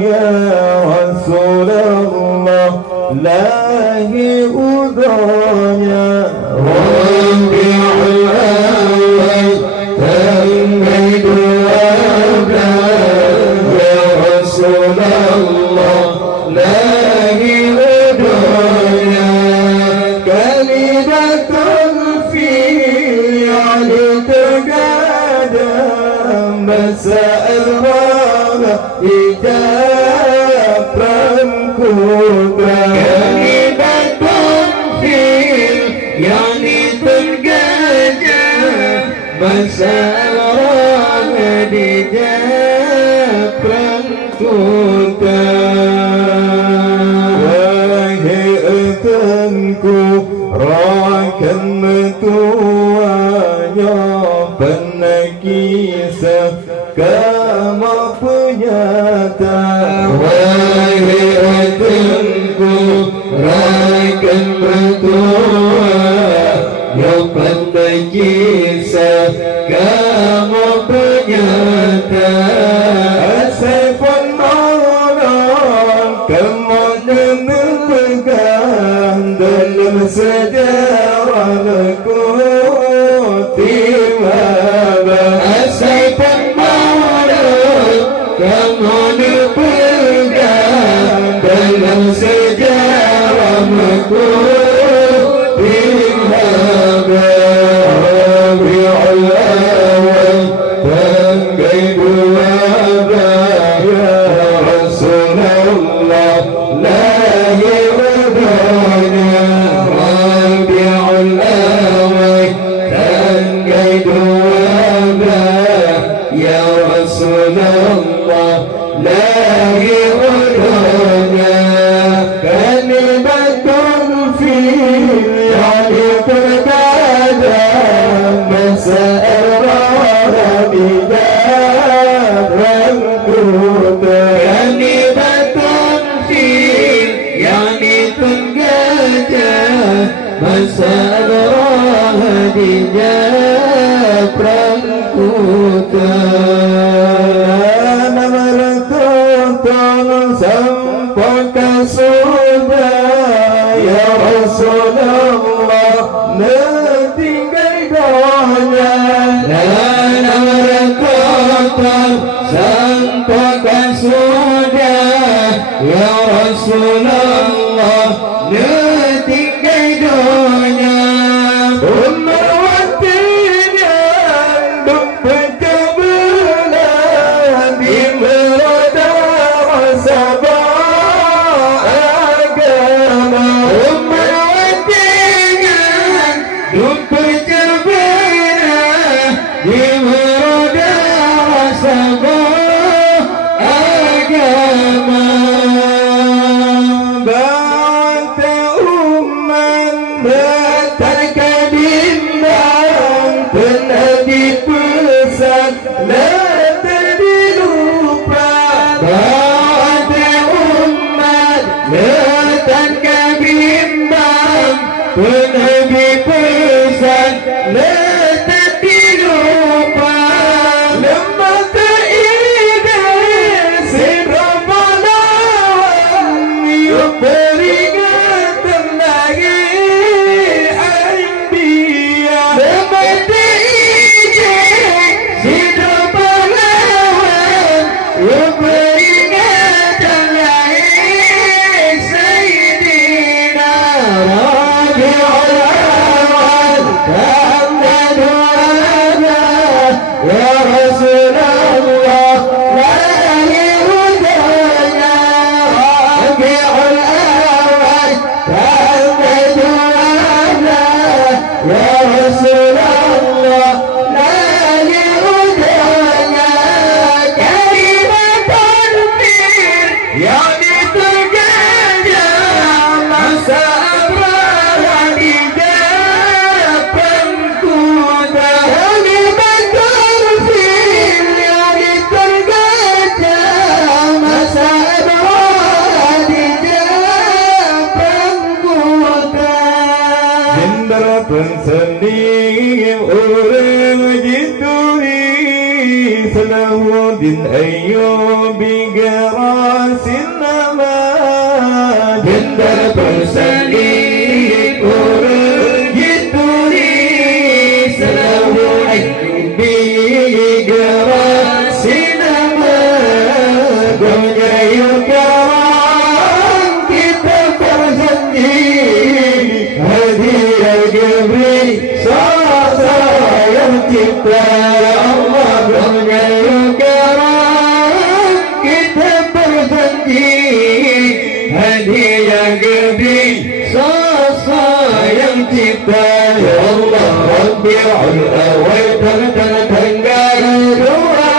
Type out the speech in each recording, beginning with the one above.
ya Rasulullah lahi udhanya Rabi'ul awal tangai duabla ya Rasulullah lahi udhanya kalimatul fi ali tergadang masa'al hijab rangkuka kalimatun fil yani tergajah masalah hijab rangkuka wahai etanku rakan metuanya penakisah kamu penyata wahai etanku rakan bertua yang pandai kisah kamu penyata asifun maulon kamu pegang dalam sejarah timaba asifun kamu dipegang dalam sejarah timaba Rabi'ul awal tanggai duabla ya Rasulullah lahi udhanya Rabi'ul awal tanggai duabla ya Rasulullah lahi udhanya kalimatun fi yani terkadang masa'al hijab rangkuka kalimatun fi yani terkadang masa'al hijab rangkuka sampaikan sudah ya Rasulullah netinggai doanya dan berkata sampaikan sudah ya Rasulullah netinggai doanya Nabi pesan letak di lupa lemah بقراس النماذج جندر برسلي ورجتني سلام بقراس النماذج يكرم kita berjanji hadiah Jibril sayang kita Allah kita berjanji hadiah Jibril sayang kita ya Allah Rabbi'ul awal tengah doa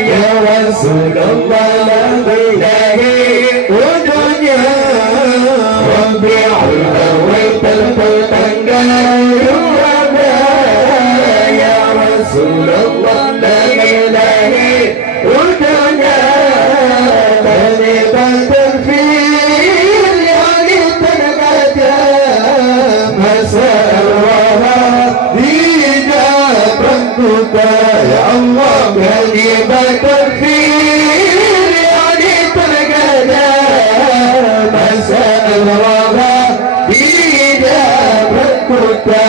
ya Rasulullah la ilahi udunya Rabbi'ul awal tengah doa ya Rasulullah la ilahi udunya terlibat fil yani terkadang masalah dijabang kita ya Allah terlibat fil yani terkadang masalah dijabang kita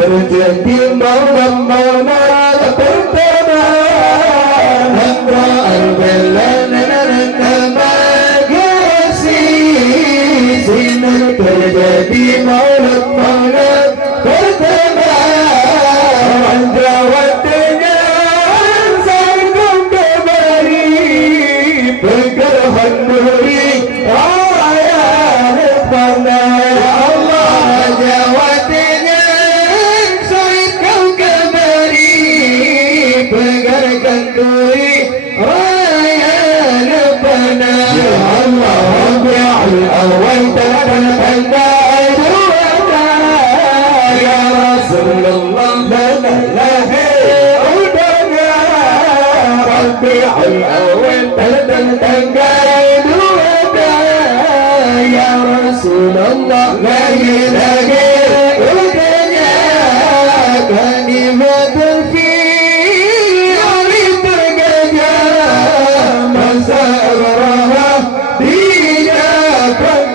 terjadi mauna pertama Nangga al-belan magasi sinar terjadi mauna pertama Anjawat dengan sanggup kembali pergerahan muri ayat pada Allah jawat pegarkan duri raya lepana ya Allah Rabbi'ul awal tanda ya Rasulullah lana lahi udana Rabbi'ul awal tanda ya Rasulullah lahi udana kalimatul fi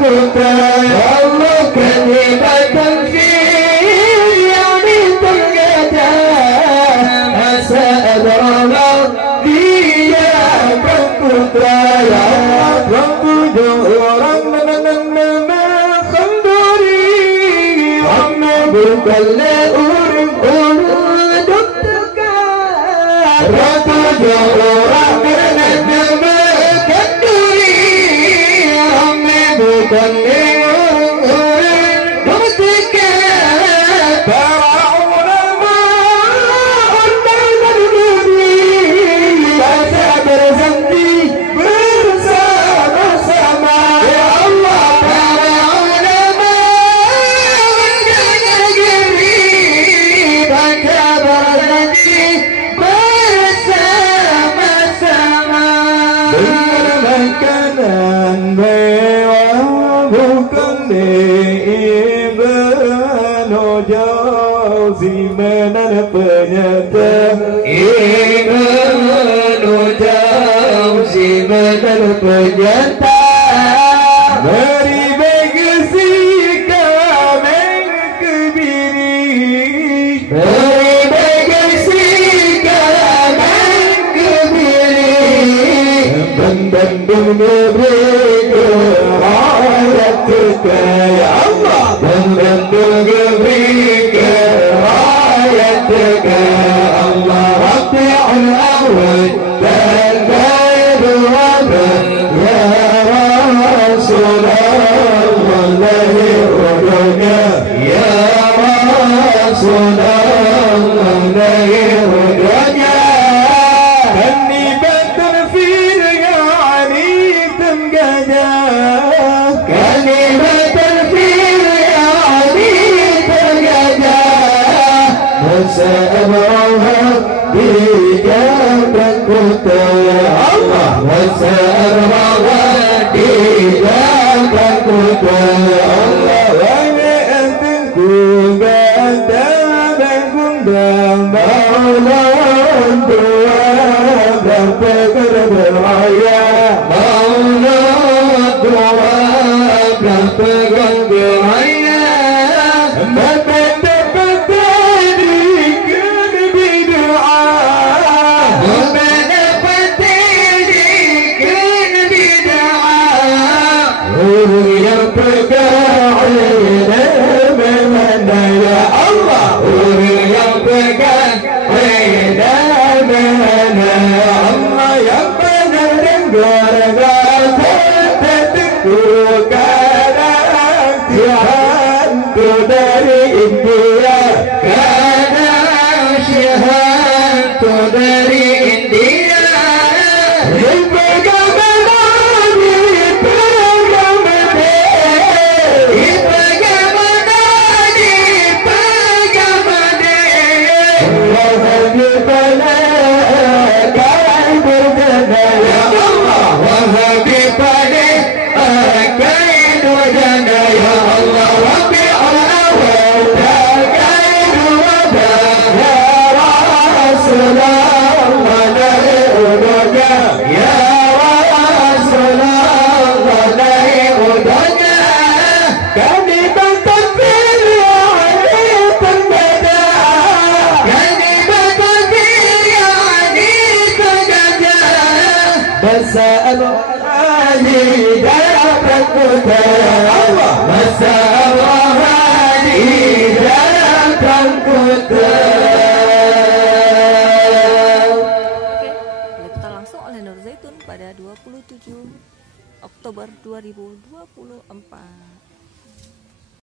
Allah kelibatan fil yani tergajah asa adralah dia berputra ya Rabbu orang menanam khanduri amma bukan uring duk tegar Rabbu orang menanam khanduri amma bukan penyata beri begesi kami kebiri beri begesi kami kebiri bandung beri ayat kita ya Allah bandung beri ayat kita Allah Rabbi'ul awal Allah Allah masa Allah dijalankan Kita langsung oleh Nur Zaitun pada 27 Oktober 2024.